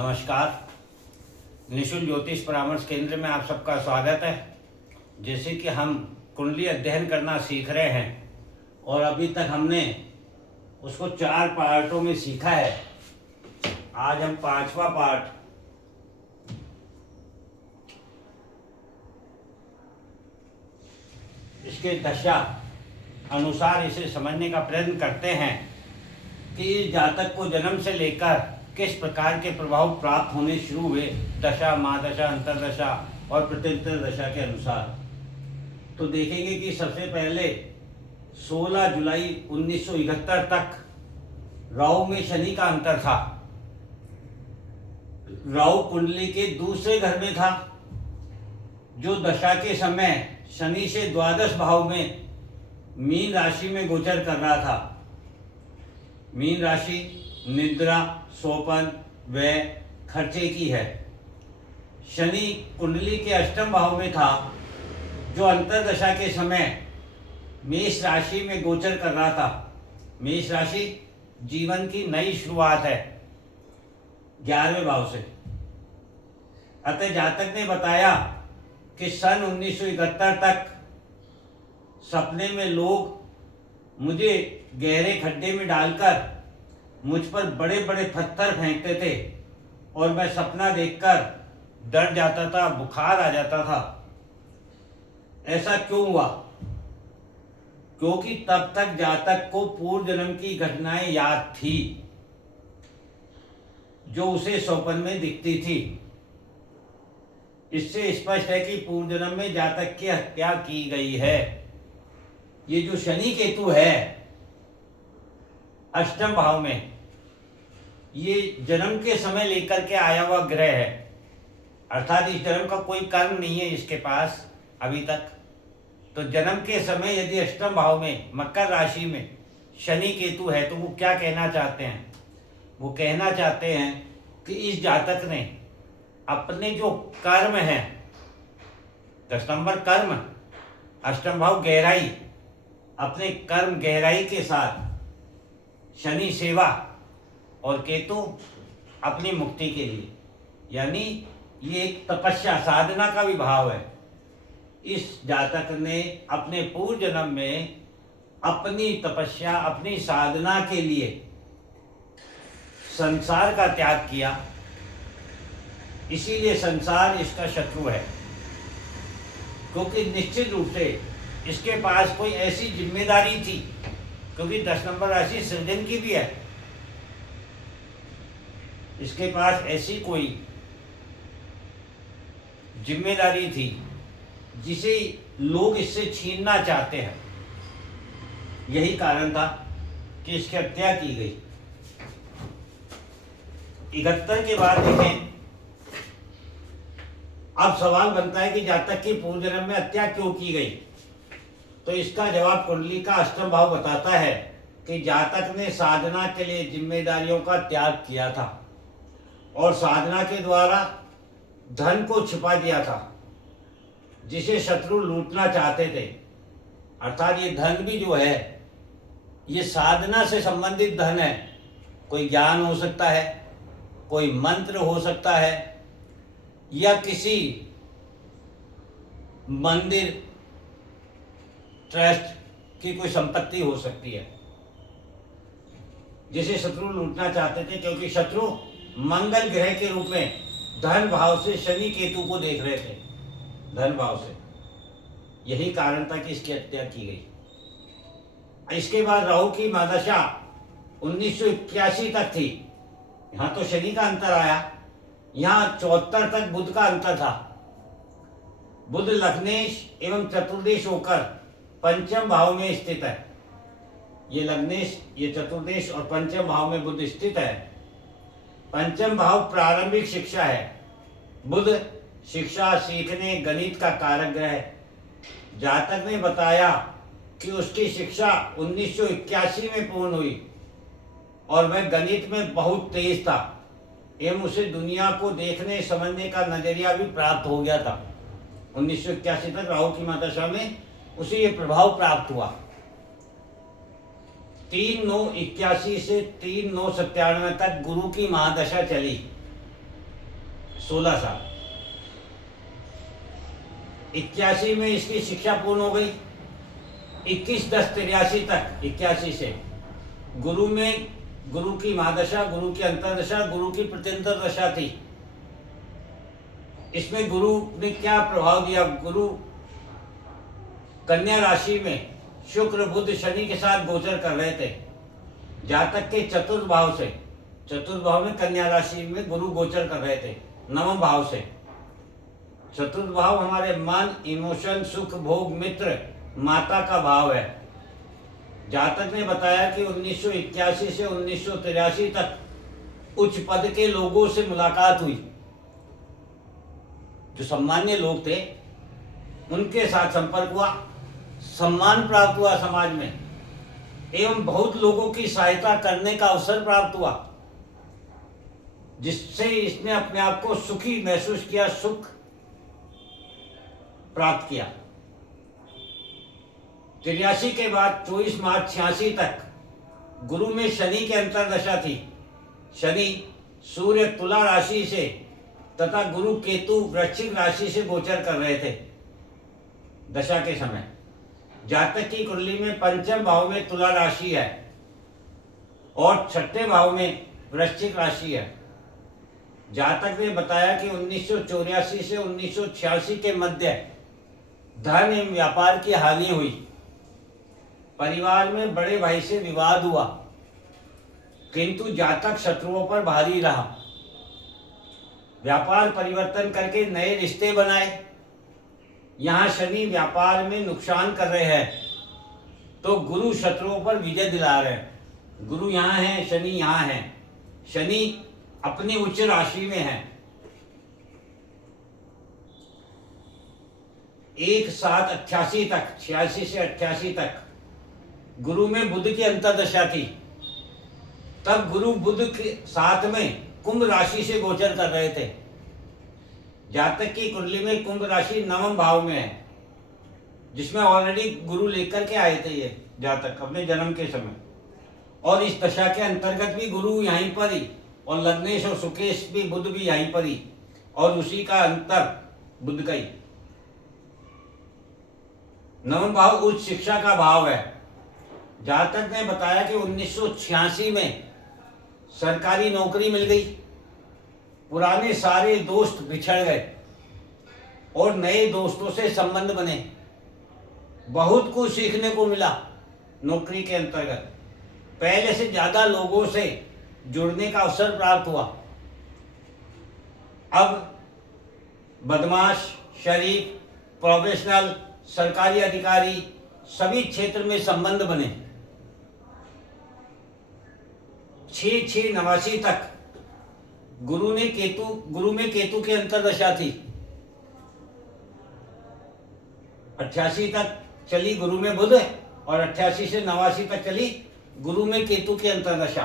नमस्कार। निशुल्क ज्योतिष परामर्श केंद्र में आप सबका स्वागत है। जैसे कि हम कुंडली अध्ययन करना सीख रहे हैं और अभी तक हमने उसको 4 पार्टों में सीखा है। आज हम 5वां पार्ट इसके दशा अनुसार इसे समझने का प्रयत्न करते हैं कि इस जातक को जन्म से लेकर किस प्रकार के प्रभाव प्राप्त होने शुरू हुए, दशा, महादशा, अंतरदशा और प्रत्यंतर दशा के अनुसार। तो देखेंगे कि सबसे पहले 16 जुलाई 1971 तक राहु में शनि का अंतर था। राहु कुंडली के दूसरे घर में था, जो दशा के समय शनि से द्वादश भाव में मीन राशि में गोचर कर रहा था। मीन राशि निद्रा, सोपन, व्यय, खर्चे की है। शनि कुंडली के अष्टम भाव में था, जो अंतरदशा के समय मेष राशि में गोचर कर रहा था। मेष राशि जीवन की नई शुरुआत है 11वें भाव से। अतः जातक ने बताया कि सन 1971 तक सपने में लोग मुझे गहरे खड्डे में डालकर मुझ पर बड़े बड़े पत्थर फेंकते थे और मैं सपना देखकर डर जाता था, बुखार आ जाता था। ऐसा क्यों हुआ? क्योंकि तब तक जातक को पूर्व जन्म की घटनाएं याद थी, जो उसे स्वप्न में दिखती थी। इससे स्पष्ट है कि पूर्व जन्म में जातक की हत्या की गई है। ये जो शनि केतु है अष्टम भाव में, ये जन्म के समय लेकर के आया हुआ ग्रह है, अर्थात इस जन्म का कोई कर्म नहीं है इसके पास अभी तक। तो जन्म के समय यदि अष्टम भाव में मकर राशि में शनि केतु है, तो वो क्या कहना चाहते हैं? वो कहना चाहते हैं कि इस जातक ने अपने जो कर्म हैं, 10 नंबर कर्म, अष्टम भाव गहराई, अपने कर्म गहराई के साथ शनि सेवा और केतु अपनी मुक्ति के लिए, यानी ये एक तपस्या साधना का भी भाव है। इस जातक ने अपने पूर्व जन्म में अपनी तपस्या, अपनी साधना के लिए संसार का त्याग किया, इसीलिए संसार इसका शत्रु है। क्योंकि निश्चित रूप से इसके पास कोई ऐसी जिम्मेदारी थी, क्योंकि 10 नंबर राशि सृजन की भी है, इसके पास ऐसी कोई जिम्मेदारी थी जिसे लोग इससे छीनना चाहते हैं। यही कारण था कि इसकी हत्या की गई। 71 के बाद देखें, अब सवाल बनता है कि जातक की पूर्व जन्म में हत्या क्यों की गई? तो इसका जवाब कुंडली का अष्टम भाव बताता है कि जातक ने साधना के लिए जिम्मेदारियों का त्याग किया था और साधना के द्वारा धन को छिपा दिया था, जिसे शत्रु लूटना चाहते थे। अर्थात ये धन भी जो है, ये साधना से संबंधित धन है। कोई ज्ञान हो सकता है, कोई मंत्र हो सकता है, या किसी मंदिर ट्रस्ट की कोई संपत्ति हो सकती है, जिसे शत्रु लूटना चाहते थे। क्योंकि शत्रु मंगल ग्रह के रूप में धन भाव से शनि केतु को देख रहे थे, धन भाव से। यही कारण था कि इसकी हत्या की गई। इसके बाद राहु की महादशा 1981 तक थी। यहाँ तो शनि का अंतर आया, यहाँ 74 तक बुध का अंतर था। बुध लग्नेश एवं चतुर्देश होकर पंचम भाव में स्थित है। ये लग्नेश, ये चतुर्देश और पंचम भाव में बुध स्थित है। पंचम भाव प्रारंभिक शिक्षा है। बुध शिक्षा, सीखने, गणित का कारक ग्रह है। जातक ने बताया कि उसकी शिक्षा 1981 में पूर्ण हुई और वह गणित में बहुत तेज था एवं उसे दुनिया को देखने समझने का नजरिया भी प्राप्त हो गया था। 1981 तक राहु की महादशा में उसे ये प्रभाव प्राप्त हुआ। 3/9/81 से 3/9/97 तक गुरु की महादशा चली। 16 साल। 81 में इसकी शिक्षा पूर्ण हो गई। 21/10/83 तक, 81 से गुरु में, गुरु की महादशा, गुरु की अंतरदशा, गुरु की प्रत्यंतर दशा थी। इसमें गुरु ने क्या प्रभाव दिया? गुरु कन्या राशि में शुक्र बुध शनि के साथ गोचर कर रहे थे। जातक के चतुर्थ भाव से, चतुर्थ भाव में कन्या राशि में गुरु गोचर कर रहे थे, नवम भाव से। चतुर्थ भाव हमारे मन, इमोशन, सुख, भोग, मित्र, माता का भाव है। जातक ने बताया कि 1981 से 1983 तक उच्च पद के लोगों से मुलाकात हुई। जो सामान्य लोग थे उनके साथ संपर्क हुआ, सम्मान प्राप्त हुआ समाज में, एवं बहुत लोगों की सहायता करने का अवसर प्राप्त हुआ, जिससे इसने अपने आप को सुखी महसूस किया, सुख प्राप्त किया। 83 के बाद 24 मार्च 86 तक गुरु में शनि के अंतरदशा थी। शनि सूर्य तुला राशि से तथा गुरु केतु वृश्चिक राशि से गोचर कर रहे थे दशा के समय। जातक की कुंडली में पंचम भाव में तुला राशि है और छठे भाव में वृश्चिक राशि है। जातक ने बताया कि 1984 से 1986 के मध्य धन एवं व्यापार की हानि हुई। परिवार में बड़े भाई से विवाद हुआ, किंतु जातक शत्रुओं पर भारी रहा। व्यापार परिवर्तन करके नए रिश्ते बनाए। यहाँ शनि व्यापार में नुकसान कर रहे हैं, तो गुरु शत्रुओं पर विजय दिला रहे हैं। गुरु यहाँ है, शनि यहाँ है। शनि अपनी उच्च राशि में है। 1/7/88 तक, 86 से 88 तक गुरु में बुध की अंतरदशा थी। तब गुरु बुध के साथ में कुंभ राशि से गोचर कर रहे थे। जातक की कुंडली में कुंभ राशि नवम भाव में है, जिसमें ऑलरेडी गुरु लेकर के आए थे ये जातक अपने जन्म के समय। और इस दशा के अंतर्गत भी गुरु यहीं पर ही, और लग्नेश और सुकेश भी, बुध भी यहीं पर ही, और उसी का अंतर बुध का ही। नवम भाव उच्च शिक्षा का भाव है। जातक ने बताया कि 1986 में सरकारी नौकरी मिल गई। पुराने सारे दोस्त बिछड़ गए और नए दोस्तों से संबंध बने। बहुत कुछ सीखने को मिला नौकरी के अंतर्गत। पहले से ज्यादा लोगों से जुड़ने का अवसर प्राप्त हुआ। अब बदमाश, शरीफ, प्रोफेशनल, सरकारी अधिकारी सभी क्षेत्र में संबंध बने। 6/6/89 तक गुरु में केतु की अंतरदशा थी। 88 तक चली गुरु में बुध, और 88 से 89 तक चली गुरु में केतु की अंतरदशा।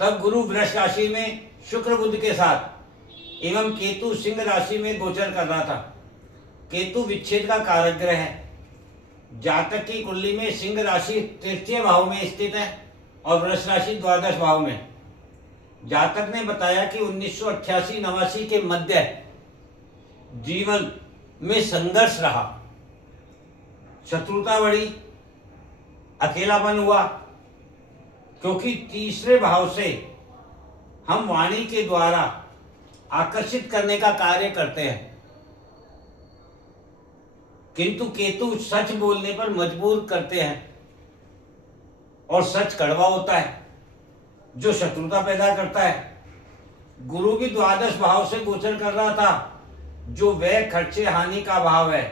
तब गुरु वृष राशि में शुक्र बुध के साथ एवं केतु सिंह राशि में गोचर कर रहा था। केतु विच्छेद का कारक ग्रह है। जातक की कुंडली में सिंह राशि तृतीय भाव में स्थित है और वृष राशि द्वादश भाव में। जातक ने बताया कि 1988-89 के मध्य जीवन में संघर्ष रहा, शत्रुता बढ़ी, अकेलापन हुआ, क्योंकि तीसरे भाव से हम वाणी के द्वारा आकर्षित करने का कार्य करते हैं, किंतु केतु सच बोलने पर मजबूर करते हैं और सच कड़वा होता है जो शत्रुता पैदा करता है। गुरु भी द्वादश भाव से गोचर कर रहा था, जो व्यय खर्चे हानि का भाव है।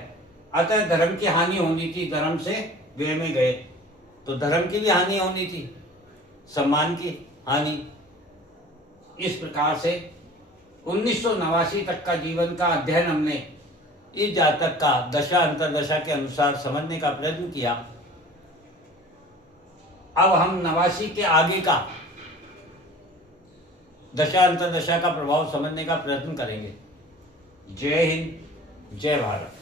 अतः धर्म की हानि होनी थी, धर्म से व्यय में गए तो धर्म की भी हानि होनी थी, सम्मान की हानि। इस प्रकार से 1989 तक का जीवन का अध्ययन हमने इस जातक का दशा अंतरदशा के अनुसार समझने का प्रयत्न किया। अब हम 89 के आगे का दशा अंतरदशा का प्रभाव समझने का प्रयत्न करेंगे। जय हिंद, जय भारत।